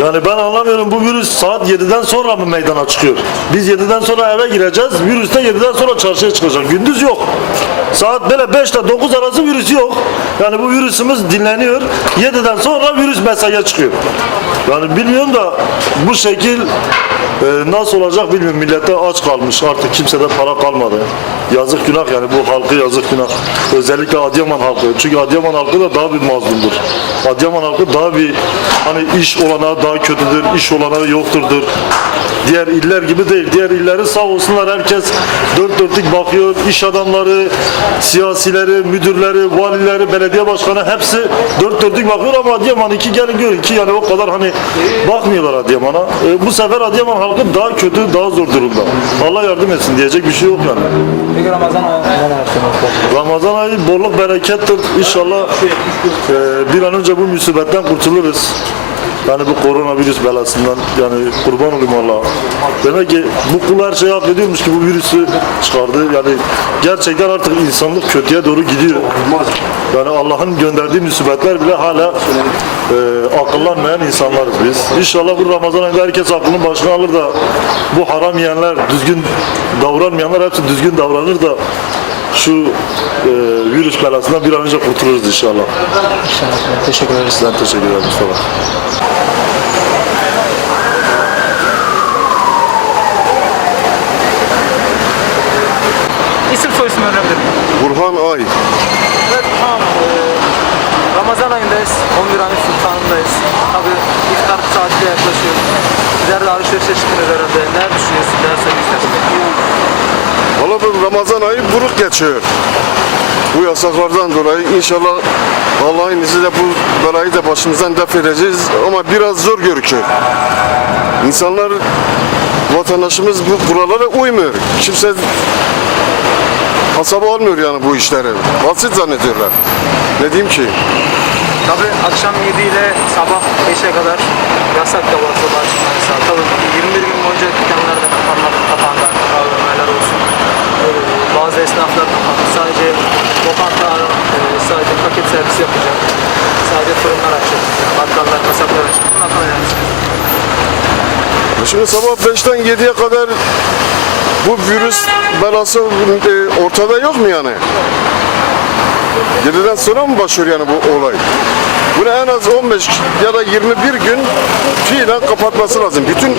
Yani ben anlamıyorum bu virüs saat 7'den sonra mı meydana çıkıyor? Biz 7'den sonra eve gireceğiz. Virüs de 7'den sonra çarşıya çıkacak. Gündüz yok. Saat böyle 5 ile 9 arası virüs yok. Yani bu virüsümüz dinleniyor. 7'den sonra virüs mesajı çıkıyor. Yani bilmiyorum da bu şekil e, nasıl olacak bilmiyorum. Millete aç kalmış. Artık kimsede para kalmadı. Yazık günah yani bu halkı yazık günah. Özellikle Adıyaman halkı. Çünkü Adıyaman halkı da daha bir mazlumdur. Adıyaman halkı daha bir hani iş olanağı daha kötüdür, iş olanağı yokturdur. Diğer iller gibi değil. Diğer illeri sağ olsunlar herkes dört dörtlük bakıyor. İş adamları, siyasileri, müdürleri, valileri, belediye başkanı hepsi dört dörtlük bakıyor ama Adıyaman iki gelin görün ki yani o kadar hani bakmıyorlar Adıyaman'a. E, bu sefer Adıyaman halkı daha kötü, daha zor durumda. Allah yardım etsin diyecek bir şey yok yani. Peki Ramazan ayı? Ramazan ayı bolluk berekettir. İnşallah e, bir an önce bu musibetten kurtuluruz. Yani bu koronavirüs belasından yani kurban olayım Allah. Demek ki bu kul her şeyi hak ediyormuş ki bu virüsü çıkardı. Yani gerçekten artık insanlık kötüye doğru gidiyor. Yani Allah'ın gönderdiği musibetler bile hala e, akıllanmayan insanlarız biz. İnşallah bu Ramazan ayında herkes aklını başına alır da bu haram yiyenler, düzgün davranmayanlar hepsi düzgün davranır da şu e, virüs belasından bir an önce kurtuluruz inşallah. İnşallah. Teşekkür ederiz. Ben teşekkür ederim Mustafa. İsim soy isim öğrenebilir miyim? Burhan Ay. Evet tamam. Ee, Ramazan ayındayız. 11 ayın sultanındayız. Tabi iftar saati de yaklaşıyor. Sizler de alışverişe çıktınız herhalde. Ne düşünüyorsun? Ne söylemek? Valla bu Ramazan ayı buruk geçiyor. Bu yasaklardan dolayı inşallah Allah'ın izniyle bu belayı da başımızdan def edeceğiz ama biraz zor görünüyor. İnsanlar, vatandaşımız bu buralara uymuyor. Kimse hasaba almıyor yani bu işleri. Basit zannediyorlar. Ne diyeyim ki? Tabi akşam 7 ile sabah 5'e kadar yasak da var sokağa çıkma yasağı. Tabi 21 gün boyunca dükkanlar da kapanmak, kapandı. AVM'ler olsun. Bazı esnaflar. Sadece lokantalar e, sadece paket servis yapacak. Sadece fırınlar açacak. Bakkallar, kasaplar açacak. Hakkında ne düşünüyorsun? Şimdi sabah 5'ten 7'ye kadar bu virüs belası e, ortada yok mu yani? 7'den sonra mı başlıyor yani bu olay? Bunu en az 15 ya da 21 gün fiilen kapatması lazım. Bütün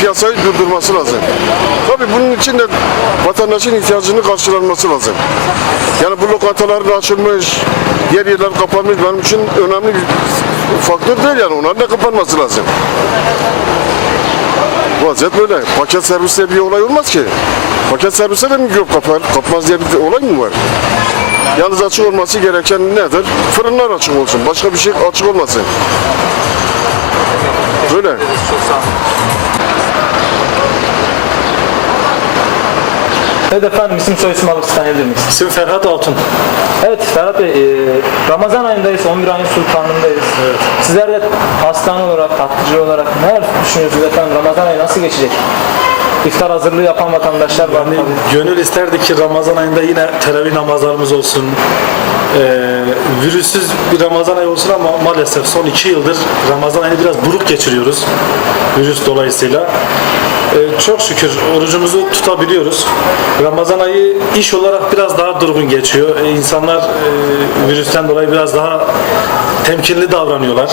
piyasayı durdurması lazım. Tabii bunun için de vatandaşın ihtiyacını karşılanması lazım. Yani bu lokantalar da açılmış, yer yerler kapanmış benim için önemli bir faktör değil yani. Onların da kapanması lazım. Vaziyet böyle. Paket serviste bir olay olmaz ki. Paket serviste de mikrop kapar. Kapmaz diye bir olay mı var? Yalnız açık olması gereken nedir? Fırınlar açık olsun. Başka bir şey açık olmasın. Böyle. Çok sağ olun. Evet efendim isim soy isim alıp tanıyabilir miyiz? İsim Ferhat Altun. Evet Ferhat Bey, e, Ramazan ayındayız, 11 ayın sultanındayız. Sizler de hastane olarak, tatlıcı olarak neler düşünüyorsunuz efendim? Ramazan ayı nasıl geçecek? İftar hazırlığı yapan vatandaşlar var Yani gönül isterdi ki Ramazan ayında yine teravih namazlarımız olsun. Ee, virüsüz bir Ramazan ayı olsun ama maalesef son iki yıldır Ramazan ayını biraz buruk geçiriyoruz. Virüs dolayısıyla. Ee, çok şükür orucumuzu tutabiliyoruz. Ramazan ayı iş olarak biraz daha durgun geçiyor. Ee, insanlar e, virüsten dolayı biraz daha temkinli davranıyorlar.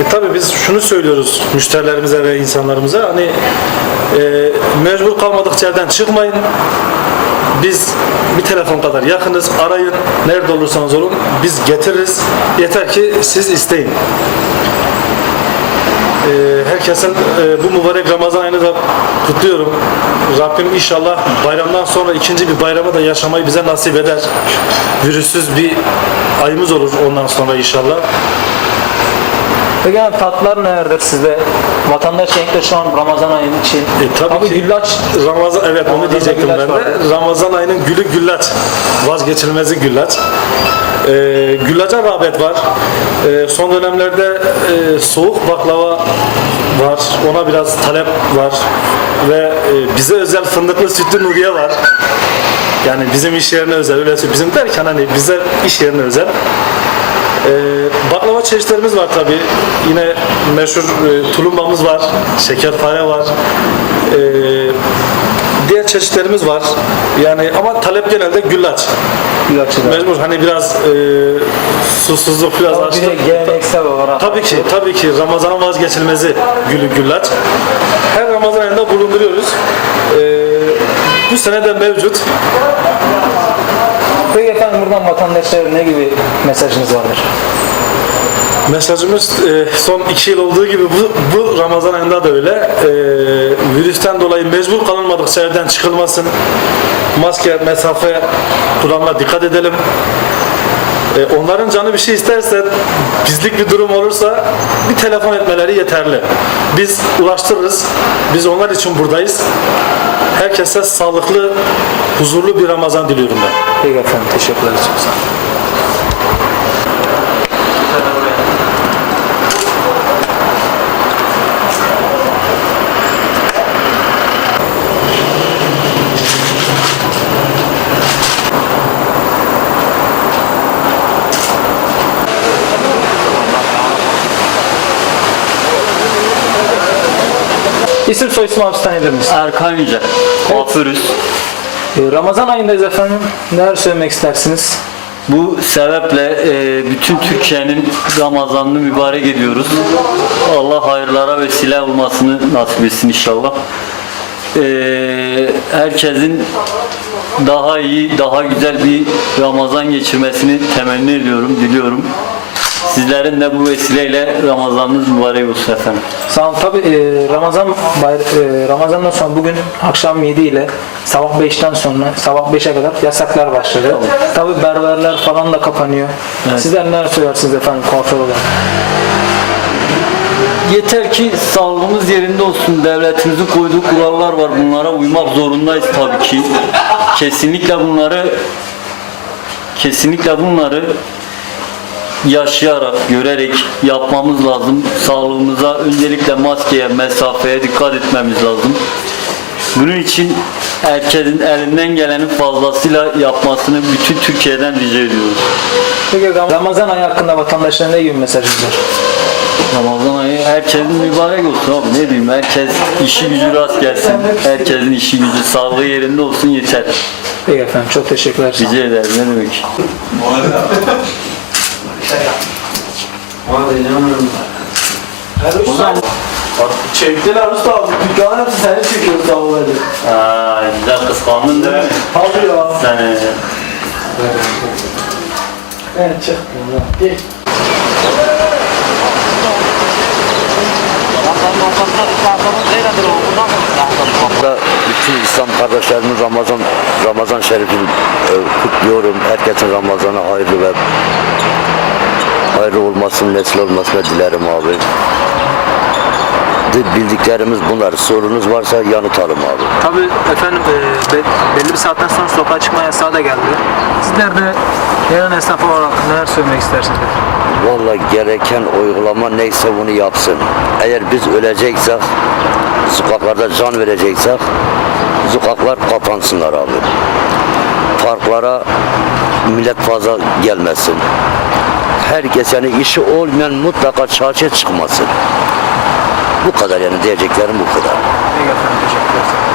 E, tabii biz şunu söylüyoruz müşterilerimize ve insanlarımıza hani e, mecbur kalmadıkça evden çıkmayın. Biz bir telefon kadar yakınız. Arayın. Nerede olursanız olun. Biz getiririz. Yeter ki siz isteyin. Herkesin e, bu mübarek Ramazan ayını da kutluyorum. Rabbim inşallah bayramdan sonra ikinci bir bayramı da yaşamayı bize nasip eder. Virüsüz bir ayımız olur ondan sonra inşallah. Peki yani tatlar nelerdir sizde? Vatandaş renkli şu an Ramazan ayının için. E, tabii ki. güllaç Ramazan evet onu diyecektim güllaç ben de. vardı. Ramazan ayının gülü güllaç. Vazgeçilmezi güllaç. Ee, güllaca rağbet var. Ee, son dönemlerde e, soğuk baklava var. Ona biraz talep var. Ve e, bize özel fındıklı sütlü nuriye var. Yani bizim iş yerine özel. Öyle bizim derken hani bize iş yerine özel. Ee, baklava çeşitlerimiz var tabi. Yine meşhur e, tulumbamız var, şekerpare var. Ee, çeşitlerimiz var. Yani ama talep genelde güllaç. Mecbur hani biraz e, susuzluk biraz Bir açlık. de geleneksel olarak. Tabii ki, tabii ki Ramazan'ın vazgeçilmezi gülü güllaç. Her Ramazan ayında bulunduruyoruz. Ee, bu sene de mevcut. Peki efendim buradan vatandaşlara ne gibi mesajınız vardır? Mesajımız e, son iki yıl olduğu gibi bu, bu Ramazan ayında da öyle. E, virüsten dolayı mecbur kalınmadıkça evden çıkılmasın. Maske, mesafe kuralına dikkat edelim. E, onların canı bir şey isterse, bizlik bir durum olursa bir telefon etmeleri yeterli. Biz ulaştırırız. Biz onlar için buradayız. Herkese sağlıklı, huzurlu bir Ramazan diliyorum ben. Peki efendim teşekkürler. Çok. İsim soy isim abi tanıyabilir? Erkan Yüce, kuaförüz. Ee, Ramazan ayındayız efendim. Neler söylemek istersiniz? Bu sebeple e, bütün Türkiye'nin Ramazanını mübarek ediyoruz. Allah hayırlara vesile olmasını nasip etsin inşallah. E, herkesin daha iyi, daha güzel bir Ramazan geçirmesini temenni ediyorum, diliyorum. Sizlerin de bu vesileyle Ramazanınız mübarek olsun efendim. Sağ olun. Tabii e, Ramazan e, Ramazan'dan sonra bugün akşam 7 ile sabah 5'ten sonra sabah 5'e kadar yasaklar başladı. Tabii berberler falan da kapanıyor. Sizler neler söylersiniz efendim kuaför olarak? Yeter ki sağlığımız yerinde olsun. Devletimizin koyduğu kurallar var. Bunlara uymak zorundayız tabii ki. Kesinlikle bunları kesinlikle bunları yaşayarak, görerek yapmamız lazım. Sağlığımıza öncelikle maskeye, mesafeye dikkat etmemiz lazım. Bunun için herkesin elinden gelenin fazlasıyla yapmasını bütün Türkiye'den rica ediyoruz. Peki Ram- Ramazan ayı hakkında vatandaşlara ne gibi mesajınız var? Ramazan ayı herkesin mübarek olsun abi ne diyeyim herkes işi gücü rast gelsin herkesin işi gücü sağlığı yerinde olsun yeter Peki efendim çok teşekkürler. Rica ederim ne demek Çektiler usta abi. Dükkanın hepsi seni çekiyor sabah Aa, güzel kıskandın değil mi? Abi ya. Seni Evet çık. Gel. Da bütün İslam kardeşlerimin Ramazan Ramazan Şerif'ini e, kutluyorum. Herkesin Ramazan'a hayırlı ve hayırlı olmasını, nesil olmasını dilerim abi. Bildiklerimiz bunlar. Sorunuz varsa yanıtalım abi. Tabii efendim e, be- belli bir saatten sonra sokağa çıkma yasağı da geldi. Sizler de gelen esnaf olarak neler söylemek istersiniz? Vallahi gereken uygulama neyse bunu yapsın. Eğer biz öleceksek, sokaklarda can vereceksek, sokaklar kapansınlar abi. Parklara millet fazla gelmesin. Herkes yani işi olmayan mutlaka çarşıya çıkmasın. Bu kadar yani diyeceklerim bu kadar. Peki efendim teşekkürler.